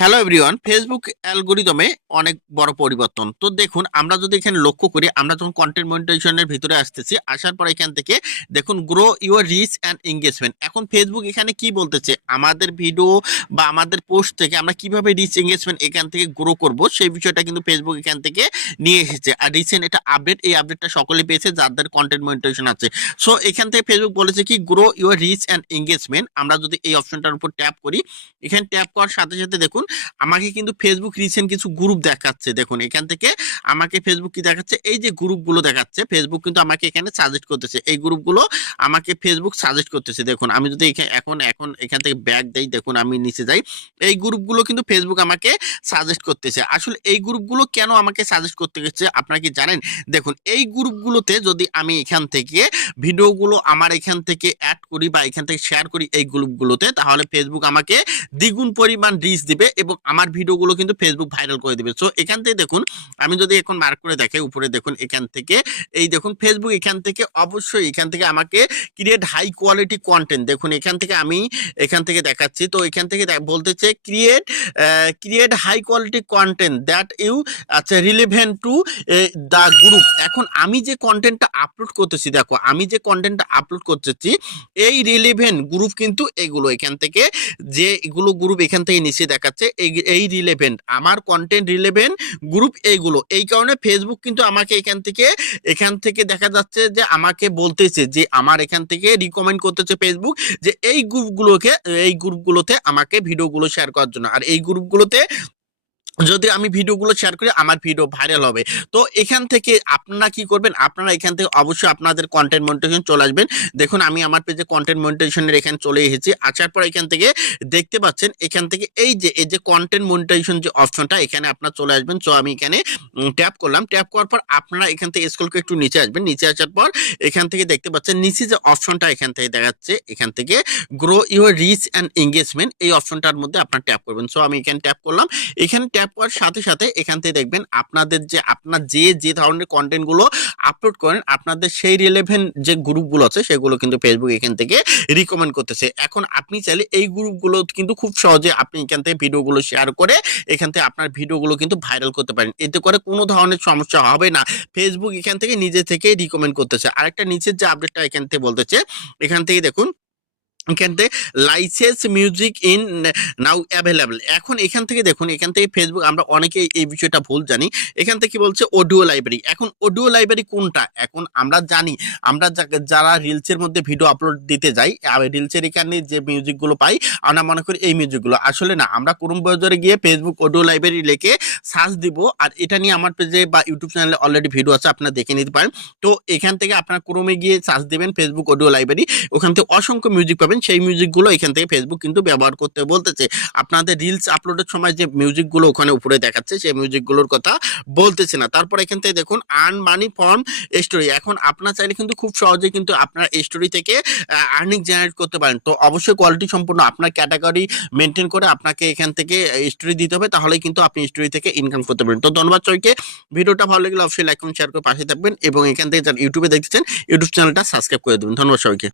Hello everyone Facebook অ্যালগোরিদমে অনেক বড় পরিবর্তন। তো দেখুন, আমরা যদি এখানে লক্ষ্য করি, আমরা যখন কন্টেন্ট মনিটাইজেশনের ভিতরে আসতেছি, আসার পর এখান থেকে দেখুন grow your reach and engagement এখন ফেসবুক এখানে কি বলতেছে? আমাদের ভিডিও বা আমাদের পোস্ট থেকে আমরা কীভাবে রিচ এঙ্গেজমেন্ট এখান থেকে গ্রো করব, সেই বিষয়টা কিন্তু ফেসবুক এখান থেকে নিয়ে এসেছে। আর রিসেন্ট এটা আপডেট এই আপডেটটা সকলে পেয়েছে যাদের কন্টেন্ট মনিটাইজেশন আছে। সো এখান থেকে ফেসবুক বলেছে কি grow your reach and engagement আমরা যদি এই অপশনটার উপর ট্যাপ করি, এখানে ট্যাপ করার সাথে সাথে দেখুন আমাকে কিন্তু ফেসবুক রিসেন্ট কিছু গ্রুপ দেখাচ্ছে, দেখুন, এখান থেকে আমাকে ফেসবুক কি দেখাচ্ছে? এই যে গ্রুপগুলো দেখাচ্ছে ফেসবুক কিন্তু আমাকে এখানে সাজেস্ট করতেছে। এই গ্রুপগুলো আমাকে ফেসবুক সাজেস্ট করতেছে, দেখুন, আমি যদি এখন এখন এখান থেকে ব্যাক দেই, দেখুন, আমি নিচে যাই, এই গ্রুপগুলো কিন্তু ফেসবুক আমাকে সাজেস্ট করতেছে। আসলে এই গ্রুপগুলো কেন আমাকে সাজেস্ট করতে গেছে আপনারা কি জানেন? দেখুন, এই গ্রুপগুলোতে যদি আমি এখান থেকে ভিডিওগুলো আমার এখান থেকে অ্যাড করি বা এখান থেকে শেয়ার করি এই গ্রুপগুলোতে তাহলে ফেসবুক আমাকে দ্বিগুণ পরিমাণ রিচ দিবে এবং আমার ভিডিওগুলো কিন্তু ফেসবুক ভাইরাল করে দিবে। সো এখান থেকে দেখুন, আমি যদি এখন মার্ক করে দেখাই উপরে দেখুন, এখান থেকে, এই দেখুন ফেসবুক এখান থেকে অবশ্যই এখান থেকে আমাকে ক্রিয়েট হাই কোয়ালিটি কন্টেন্ট দেখুন, এখান থেকে আমি এখান থেকে দেখাচ্ছি। তো, এখান থেকে বলতেছে create create high quality content that you আচ্ছা রিলেভেন্ট টু দ্য গ্রুপ এখন আমি যে কন্টেন্টটা আপলোড করতেছি, দেখো, আমি যে কন্টেন্টটা আপলোড করতেছি, এই রিলেভেন্ট গ্রুপ কিন্তু এগুলো। এখান থেকে যে এগুলো গ্রুপ এখান থেকে নিচে দেখাচ্ছে এই রিলেভেন্ট আমার কন্টেন্ট রিলেভেন্ট গ্রুপ এইগুলো এই কারণে ফেসবুক কিন্তু আমাকে এখান থেকে এখান থেকে দেখা যাচ্ছে যে আমাকে বলতেছে যে আমার এখান থেকে রিকমেন্ড করতেছে ফেসবুক যে এই গ্রুপগুলোকে এই গ্রুপগুলোতে আমাকে ভিডিওগুলো শেয়ার করার জন্য। আর এই গ্রুপগুলোতে যদি আমি ভিডিওগুলো শেয়ার করি, আমার ভিডিও ভাইরাল হবে। তো এখান থেকে আপনারা কি করবেন? আপনারা এখান থেকে অবশ্যই আপনাদের কন্টেন্ট মনিটাইজেশন চলে আসবেন। দেখুন, আমি আমার পেজে কন্টেন্ট মনিটাইজেশনের এখানে চলে এসেছি। আসার পর এখান থেকে দেখতে পাচ্ছেন, এখান থেকে এই যে এই যে কন্টেন্ট মনিটাইজেশন যে অপশনটা এখানে আপনারা চলে আসবেন। সো আমি এখানে ট্যাপ করলাম। ট্যাপ করার পর আপনারা এখান থেকে স্ক্রল করে একটু নিচে আসবেন। নিচে আসার পর এখান থেকে দেখতে পাচ্ছেন, নিচে যে অপশনটা এখান থেকে দেখাচ্ছে, এখান থেকে grow your reach and engagement এই অপশনটার মধ্যে আপনার ট্যাপ করবেন। সো আমি এখানে ট্যাপ করলাম। এখানে ট্যাপ করার সাথে সাথে এখান থেকে দেখবেন আপনাদের যে, আপনার যে যে ধরনের কন্টেন্টগুলো আপলোড করেন, আপনাদের সেই রিলেভেন্ট যে গ্রুপগুলো আছে, সেগুলো কিন্তু ফেসবুক এখান থেকে রিকমেন্ড করতেছে। এখন আপনি চাইলে এই গ্রুপগুলো কিন্তু খুব সহজে আপনি এখান থেকে ভিডিওগুলো শেয়ার করে এখান থেকে আপনার ভিডিওগুলো কিন্তু ভাইরাল করতে পারেন। এতে করে কোনো ধরনের সমস্যা হবে না। ফেসবুক এখান থেকে নিজে থেকে রিকমেন্ড করতেছে। আরেকটা নিচের যে আপডেটটা এখান থেকে বলতেছে, এখান থেকে দেখুন এখান থেকে license music in now available এখন এখান থেকে দেখুন, এখান থেকে ফেসবুক আমরা অনেকেই এই বিষয়টা ভুল জানি। এখান থেকে বলছে অডিও লাইব্রেরি এখন অডিও লাইব্রেরি কোনটা? এখন আমরা জানি, আমরা যারা রিলসের মধ্যে ভিডিও আপলোড দিতে যাই রিলসের এখানে যে মিউজিকগুলো পাই, আমরা মনে করি এই মিউজিকগুলো আসলে না, আমরা ক্রোম ব্রাউজারে গিয়ে ফেসবুক অডিও লাইব্রেরি লিখে সার্চ দিব, আর এটা নিয়ে আমার পেজে বা ইউটিউব চ্যানেলে অলরেডি ভিডিও আছে, আপনারা দেখে নিতে পারেন। তো এখান থেকে আপনার ক্রোমে গিয়ে সার্চ দেবেন ফেসবুক অডিও লাইব্রেরি ওখান থেকে অসংখ্য মিউজিক পাবেন। সেই মিউজিকগুলো এখান থেকে ফেসবুক কিন্তু ব্যবহার করতে বলতেছে। আপনাদের রিলস আপলোডের সময় যে মিউজিকগুলো ওখানে উপরে দেখাচ্ছে, সেই মিউজিকগুলোর কথা বলতেছে না। তারপর এখান থেকে দেখুন আর্ন মানি ফর্ম স্টোরি এখন আপনার চাইলে কিন্তু খুব সহজে কিন্তু আপনার স্টোরি থেকে আর্নিং জেনারেট করতে পারেন। তো অবশ্যই কোয়ালিটি সম্পূর্ণ আপনার ক্যাটাগরি মেনটেন করে আপনাকে এখান থেকে স্টোরি দিতে হবে। তাহলে কিন্তু আপনি স্টোরি থেকে ইনকাম করতে পারেন তো ধন্যবাদ সবাইকে। ভিডিওটা ভালো লাগলে অবশ্যই লাইক কমেন্ট শেয়ার করে পাশে থাকবেন এবং এখান থেকে যারা ইউটিউবে দেখতেছেন ইউটিউব চ্যানেলটা সাবস্ক্রাইব করে দেবেন। ধন্যবাদ সবাইকে।